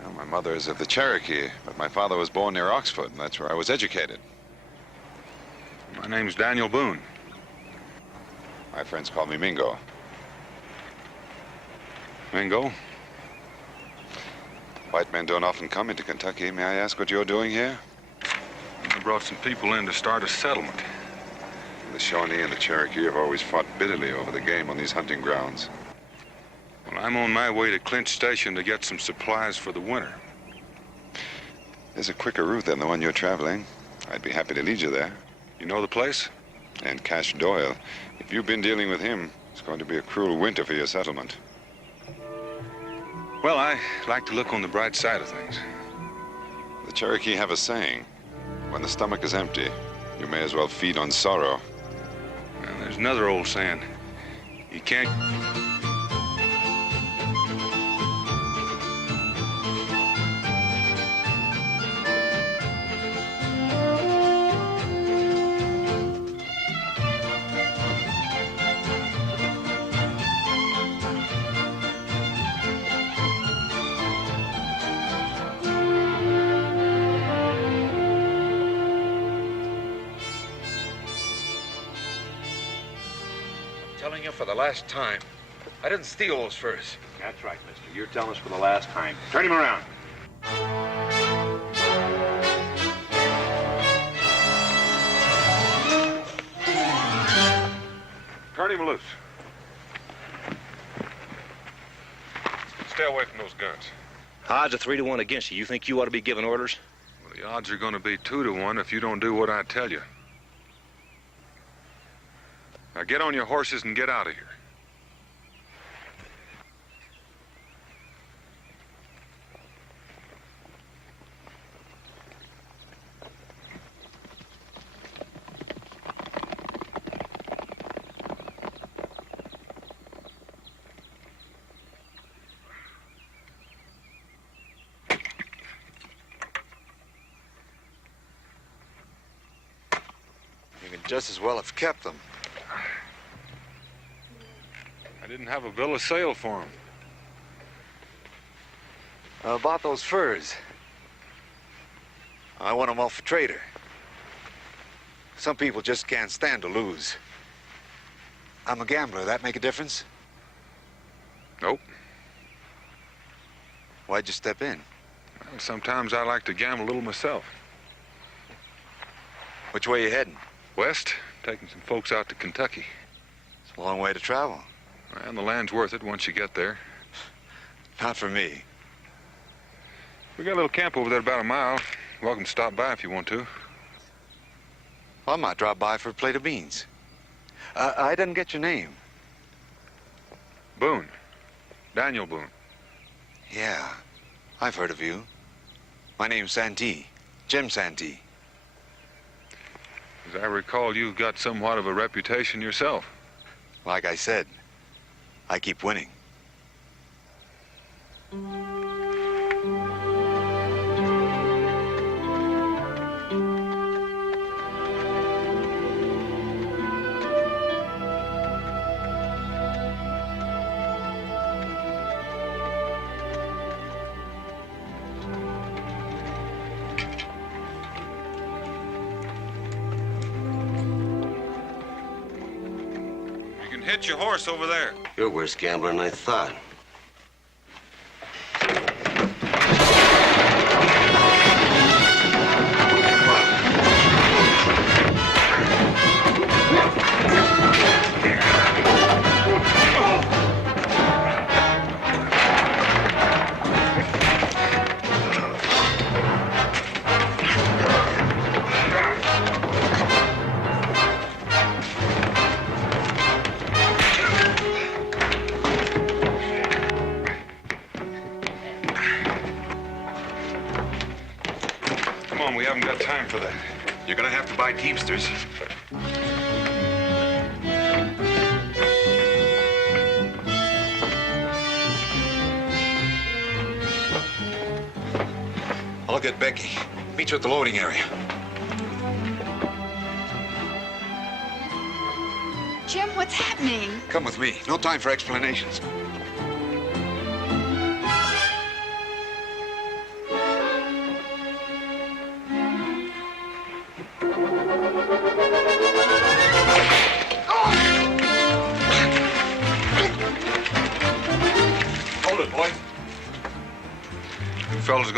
Well, my mother is of the Cherokee, but my father was born near Oxford, and that's where I was educated. My name's Daniel Boone. My friends call me Mingo. Mingo? White men don't often come into Kentucky. May I ask what you're doing here? I brought some people in to start a settlement. The Shawnee and the Cherokee have always fought bitterly over the game on these hunting grounds. Well, I'm on my way to Clinch Station to get some supplies for the winter. There's a quicker route than the one you're traveling. I'd be happy to lead you there. You know the place? And Cash Doyle. If you've been dealing with him, it's going to be a cruel winter for your settlement. Well, I like to look on the bright side of things. The Cherokee have a saying, when the stomach is empty, you may as well feed on sorrow. Well, there's another old saying, you can't... Telling you for the last time. I didn't steal those furs. That's right, mister. You're telling us for the last time. Turn him around. Turn him loose. Stay away from those guns. Odds are 3 to 1 against you. You think you ought to be giving orders? Well, the odds are going to be 2 to 1 if you don't do what I tell you. Now get on your horses and get out of here. You could just as well have kept them. I didn't have a bill of sale for him. About those furs. I want them off a trader. Some people just can't stand to lose. I'm a gambler. That make a difference? Nope. Why'd you step in? Well, sometimes I like to gamble a little myself. Which way you heading? West, taking some folks out to Kentucky. It's a long way to travel. And the land's worth it once you get there. Not for me. We got a little camp over there about a mile. Welcome to stop by if you want to. Well, I might drop by for a plate of beans. I didn't get your name. Boone. Daniel Boone. Yeah, I've heard of you. My name's Santee. Jim Santee. As I recall, you've got somewhat of a reputation yourself. Like I said, I keep winning. Hit your horse over there. You're a worse gambler than I thought. We haven't got time for that. You're gonna have to buy teamsters. I'll get Becky. Meet you at the loading area. Jim, what's happening? Come with me. No time for explanations.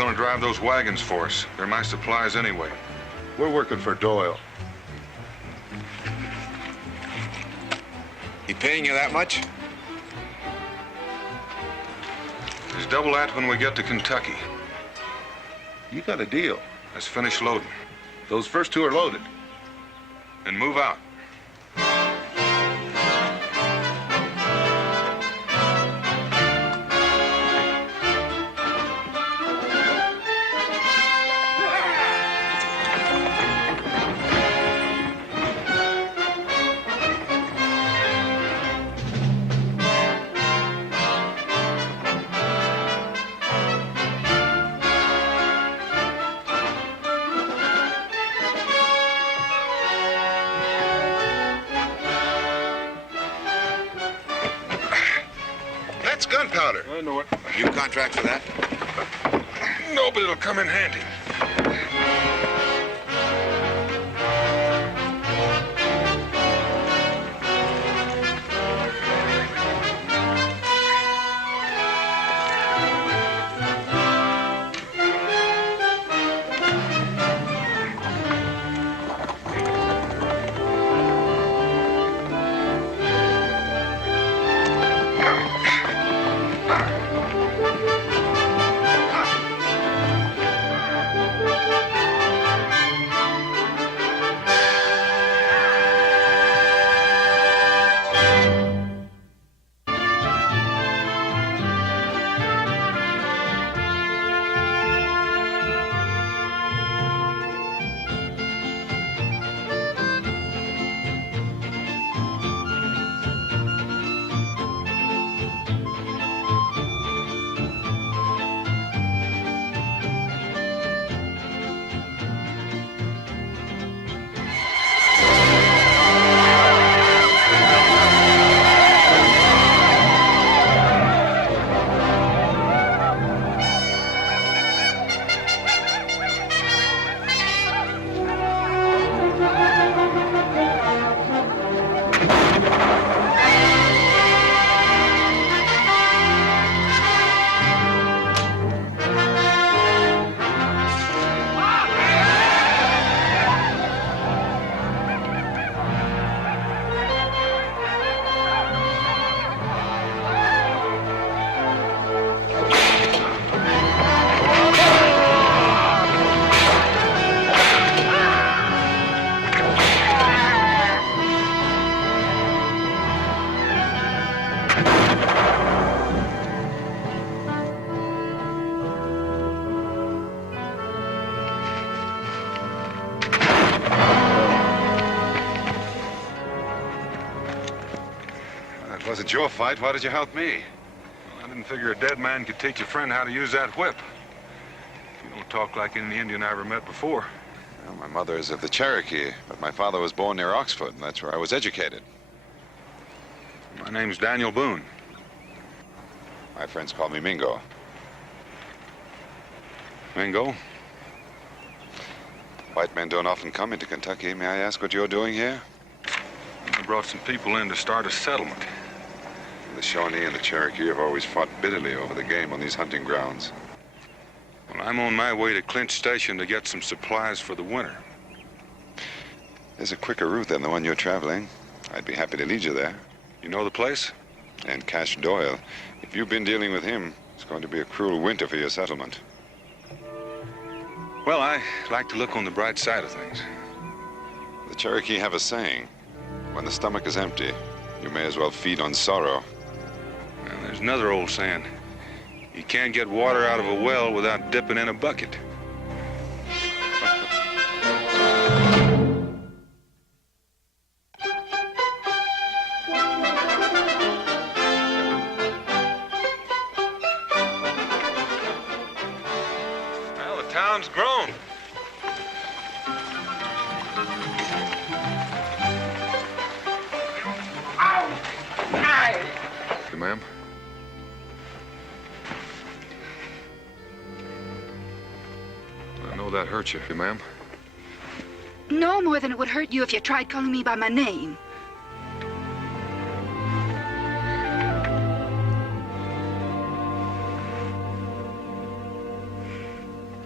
gonna drive those wagons for us. They're my supplies anyway. We're working for Doyle. He paying you that much? He's double that when we get to Kentucky. You got a deal. Let's finish loading. Those first two are loaded. And move out. That's gunpowder. I know it. You contract for that? No, but it'll come in handy. It wasn't your fight. Why did you help me? Well, I didn't figure a dead man could teach a friend how to use that whip. You don't talk like any Indian I ever met before. Well, my mother is of the Cherokee, but my father was born near Oxford, and that's where I was educated. My name's Daniel Boone. My friends call me Mingo. Mingo? White men don't often come into Kentucky. May I ask what you're doing here? I brought some people in to start a settlement. The Shawnee and the Cherokee have always fought bitterly over the game on these hunting grounds. Well, I'm on my way to Clinch Station to get some supplies for the winter. There's a quicker route than the one you're traveling. I'd be happy to lead you there. You know the place? And Cash Doyle. If you've been dealing with him, it's going to be a cruel winter for your settlement. Well, I like to look on the bright side of things. The Cherokee have a saying. When the stomach is empty, you may as well feed on sorrow. And there's another old saying. You can't get water out of a well without dipping in a bucket. Well, the town's grown. Ma'am? I know that hurt you, ma'am. No more than it would hurt you if you tried calling me by my name.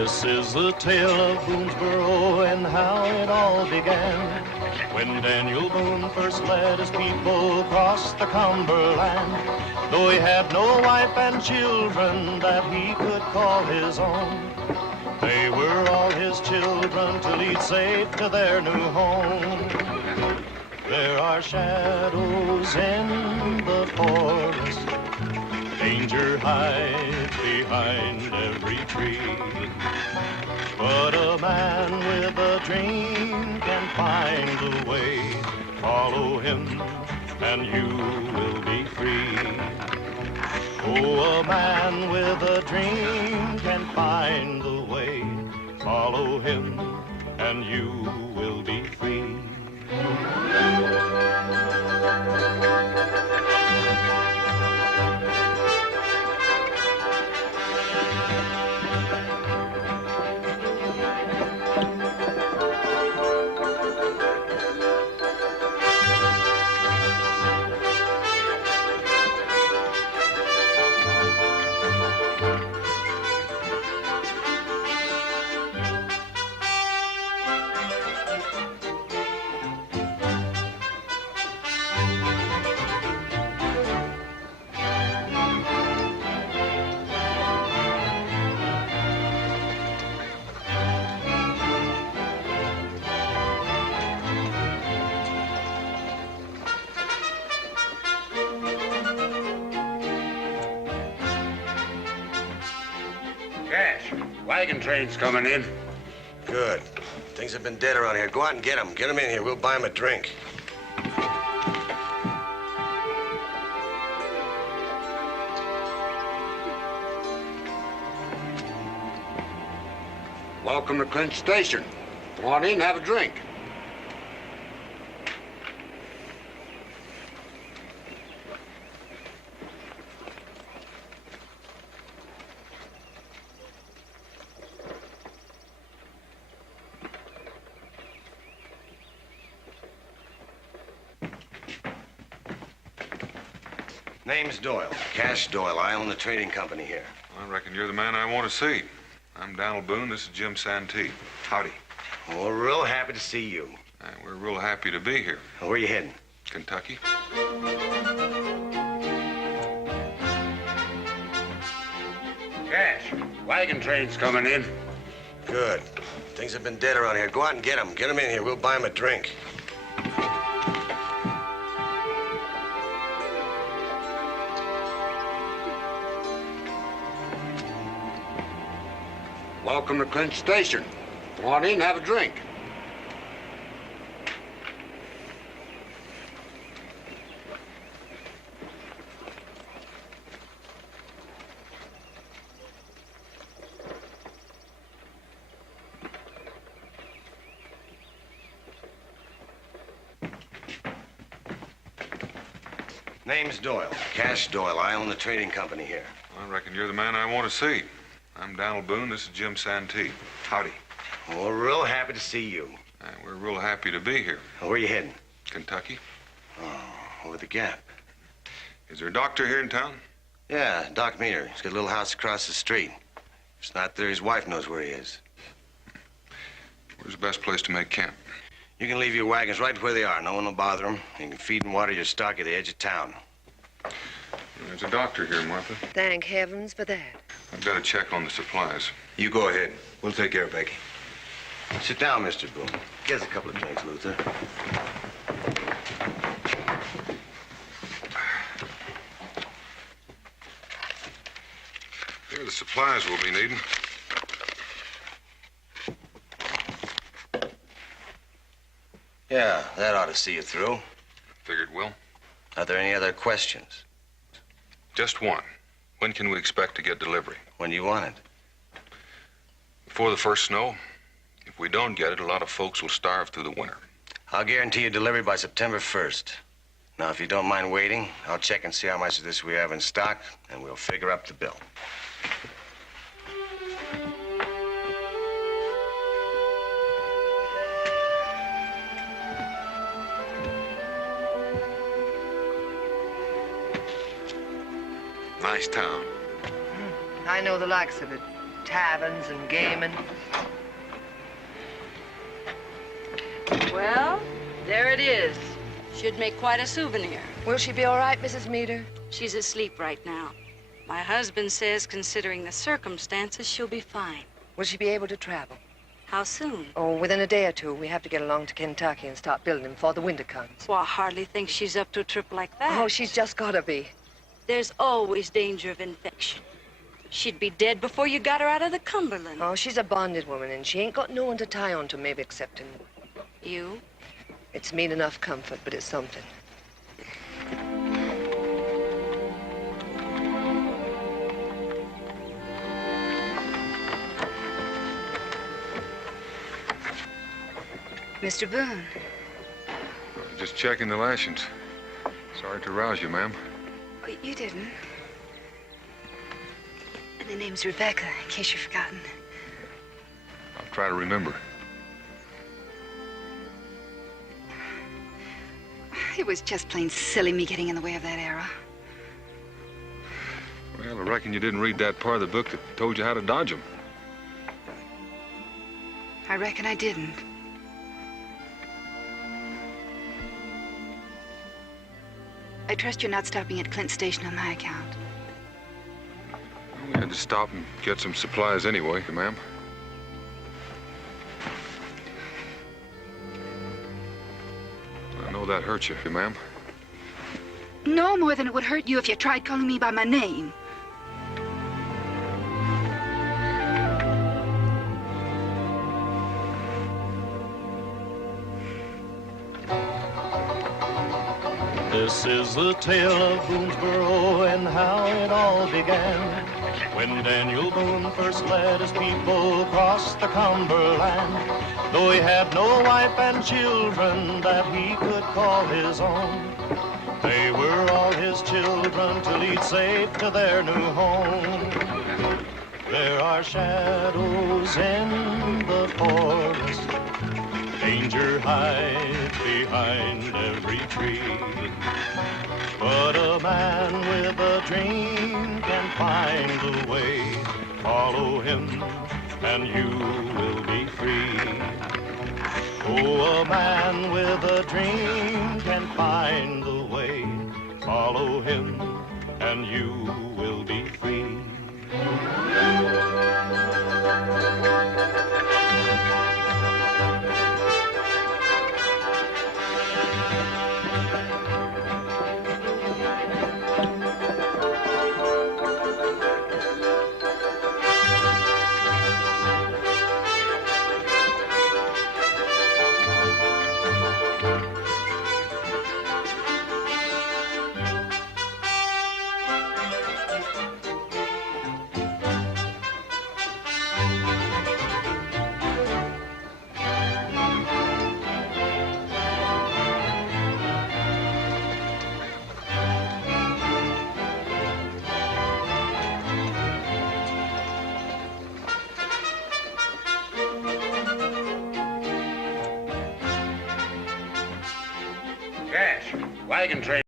This is the tale of Boonesborough and how it all began. When Daniel Boone first led his people across the Cumberland, though he had no wife and children that he could call his own, they were all his children to lead safe to their new home. There are shadows in the forest, danger hides behind every tree. But a man with a dream can find a way. Follow him and you will be free. Oh, a man with a dream can find the way. Follow him and you will be free. Cash. Wagon train's coming in. Good. Things have been dead around here. Go out and get them. Get them in here. We'll buy them a drink. Welcome to Clinch Station. Come on in and have a drink. Name's Doyle. Cash Doyle. I own the trading company here. I reckon you're the man I want to see. I'm Daniel Boone. This is Jim Santee. Howdy. Well, we're real happy to see you. We're real happy to be here. Where are you heading? Kentucky. Cash. Wagon train's coming in. Good. Things have been dead around here. Go out and get them. Get them in here. We'll buy them a drink. Welcome to Clinch Station. Come on in and have a drink. Name's Doyle. Cash Doyle. I own the trading company here. I reckon you're the man I want to see. I'm Daniel Boone. This is Jim Santee. Howdy. Well, we're real happy to see you. We're real happy to be here. Where are you heading? Kentucky. Oh, over the Gap. Is there a doctor here in town? Yeah, Doc Meter. He's got a little house across the street. If it's not there, his wife knows where he is. Where's the best place to make camp? You can leave your wagons right where they are. No one will bother them. You can feed and water your stock at the edge of town. There's a doctor here, Martha. Thank heavens for that. I've got to check on the supplies. You go ahead. We'll take care of Becky. Sit down, Mr. Boone. Get us a couple of drinks, Luther. Here are the supplies we'll be needing. Yeah, that ought to see you through. Figured will. Are there any other questions? Just one. When can we expect to get delivery? When do you want it? Before the first snow. If we don't get it, a lot of folks will starve through the winter. I'll guarantee you delivery by September 1st. Now, if you don't mind waiting, I'll check and see how much of this we have in stock, and we'll figure up the bill. Nice town. I know the likes of it. taverns and gaming. Well, there it is. Should make quite a souvenir. Will she be all right, Mrs. Meader? She's asleep right now. My husband says, considering the circumstances, she'll be fine. Will she be able to travel? How soon? Oh, within a day or two. We have to get along to Kentucky and start building them before the winter comes. Well, I hardly think she's up to a trip like that. Oh, she's just gotta be. There's always danger of infection. She'd be dead before you got her out of the Cumberland. Oh, she's a bonded woman, and she ain't got no one to tie on to, maybe excepting you. It's mean enough comfort, but it's something. Mr. Boone. Just checking the lashings. Sorry to rouse you, ma'am. Oh, you didn't. And the name's Rebecca, in case you've forgotten. I'll try to remember. It was just plain silly me getting in the way of that arrow. Well, I reckon you didn't read that part of the book that told you how to dodge them. I reckon I didn't. I trust you're not stopping at Clint Station on my account. We had to stop and get some supplies anyway, ma'am. I know that hurt you, ma'am. No more than it would hurt you if you tried calling me by my name. This is the tale of Boonesborough and how it all began. When Daniel Boone first led his people across the Cumberland, though he had no wife and children that he could call his own, they were all his children to lead safe to their new home. There are shadows in the forest, danger hides behind every tree. But a man with a dream can find a way. Follow him and you will be free. Oh, a man with a dream can find the way. Follow him and you will be free. Cash. Wagon train.